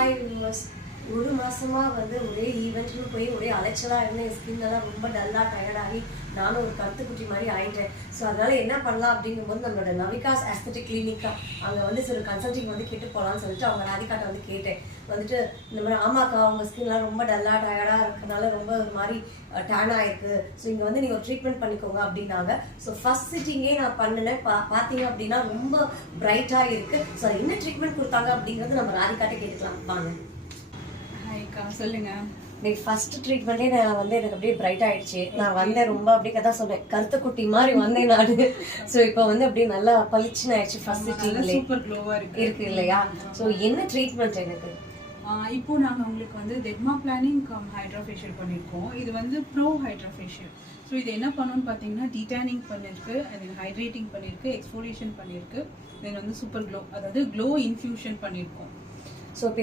Hi viewers. ஒரு மாசமா வந்து ஒரே ஈவெண்ட்னு போய் ஒரே அலைச்சலா இருந்து என் ஸ்கின் எல்லாம் ரொம்ப டல்லா டயர்டாகி நானும் ஒரு கருத்துக்குட்டி மாதிரி ஆயிட்டேன். ஸோ அதனால என்ன பண்ணலாம் அப்படிங்கும்போது நம்மளோட நவிகாஸ் ஆஸ்தெட்டிக் கிளினிக்கா அங்கே வந்து ஒரு கன்சல்டிங் வந்து கேட்டு போகலான்னு சொல்லிட்டு அவங்க ராதிகாட்ட வந்து கேட்டேன். வந்துட்டு இந்த மாதிரி ஆமாக்கா உங்கள் ஸ்கின்லாம் ரொம்ப டல்லா டயர்டாக இருக்கிறதுனால ரொம்ப ஒரு மாதிரி டேன் ஆயிருக்கு. ஸோ இங்கே வந்து நீங்கள் ஒரு ட்ரீட்மெண்ட் பண்ணிக்கோங்க அப்படின்னாங்க. ஸோ ஃபர்ஸ்ட் சிட்டிங்கே நான் பண்ணினேன். பார்த்தீங்க அப்படின்னா ரொம்ப பிரைட்டாக இருக்குது. ஸோ என்ன ட்ரீட்மெண்ட் கொடுத்தாங்க அப்படிங்கிறது நம்ம ராதிகாட்ட கேட்டுக்கலாம் வாங்க. ஹாய்க்கா சொல்லுங்க. ஃபர்ஸ்ட் ட்ரீட்மெண்ட்டே நான் வந்து எனக்கு அப்படியே பிரைட் ஆயிடுச்சு. நான் வந்தேன் ரொம்ப அப்படியே கதை சொன்னேன் கருத்து குட்டி மாதிரி வந்தேன் நான். ஸோ இப்போ வந்து அப்படியே நல்லா பளிச்சுன்னு ஆயிடுச்சு. ஃபர்ஸ்ட் சிட்டிங்லேயே சூப்பர் க்ளோவா இருக்கு இல்லையா? ஸோ என்ன ட்ரீட்மெண்ட் எனக்கு இப்போ நாங்கள் உங்களுக்கு வந்து டெர்மா பிளானிங் ஹைட்ரா ஃபேஷியல் பண்ணியிருக்கோம். இது வந்து ப்ரோ ஹைட்ரா ஃபேஷியல். ஸோ இது என்ன பண்ணணும்னு பார்த்தீங்கன்னா டீடானிங் பண்ணியிருக்கு, தென் ஹைட்ரேட்டிங் பண்ணியிருக்கு, எக்ஸ்ஃபோலியேஷன் பண்ணியிருக்கு, தென் வந்து சூப்பர் க்ளோ, அதாவது க்ளோ இன்ஃபியூஷன் பண்ணியிருக்கோம். ஸோ இப்போ